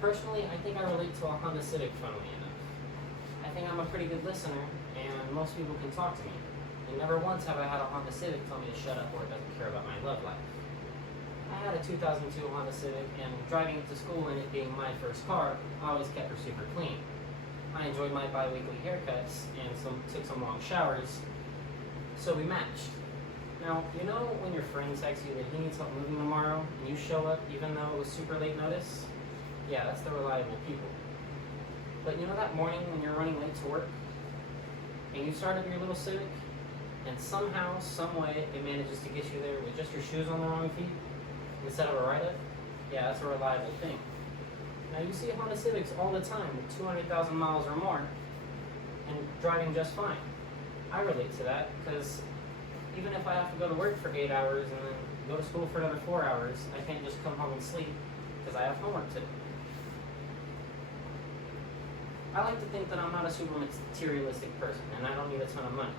Personally, I think I relate to a Honda Civic, funnily enough. I think I'm a pretty good listener, and most people can talk to me. And never once have I had a Honda Civic tell me to shut up or it doesn't care about my love life. I had a 2002 Honda Civic, and driving it to school and it being my first car, I always kept her super clean. I enjoyed my bi-weekly haircuts and took some long showers, so we matched. Now, you know when your friend texts you that he needs help moving tomorrow, and you show up even though it was super late notice? Yeah, that's the reliable people. But you know that morning when you're running late to work, and you start up your little Civic, and somehow, some way, it manages to get you there with just your shoes on the wrong feet, instead of a ride-up? Yeah, that's a reliable thing. Now you see Honda Civics all the time with 200,000 miles or more, and driving just fine. I relate to that, because even if I have to go to work for 8 hours and then go to school for another 4 hours, I can't just come home and sleep, because I have homework to do. I like to think that I'm not a super materialistic person, and I don't need a ton of money.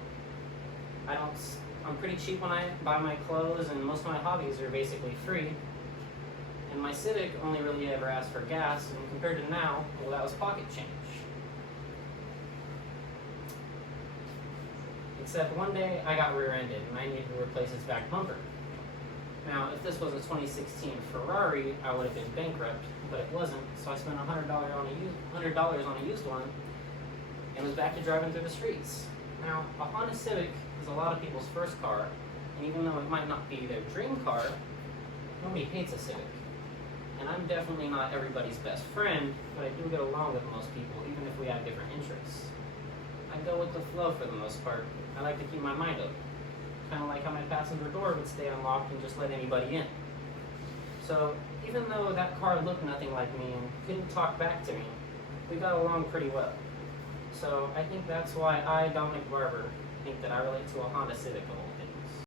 I'm pretty cheap when I buy my clothes, and most of my hobbies are basically free. And my Civic only really ever asked for gas, and compared to now, well, that was pocket change. Except one day I got rear-ended, and I needed to replace its back bumper. Now, if this was a 2016 Ferrari, I would have been bankrupt, but it wasn't, so I spent $100 on a used one, and was back to driving through the streets. Now, a Honda Civic is a lot of people's first car, and even though it might not be their dream car, nobody hates a Civic. And I'm definitely not everybody's best friend, but I do get along with most people, even if we have different interests. I go with the flow for the most part. I like to keep my mind open. Kind of like how my passenger door would stay unlocked and just let anybody in. So, even though that car looked nothing like me and couldn't talk back to me, we got along pretty well. So, I think that's why I, Dominic Barber, think that I relate to a Honda Civic a little bit.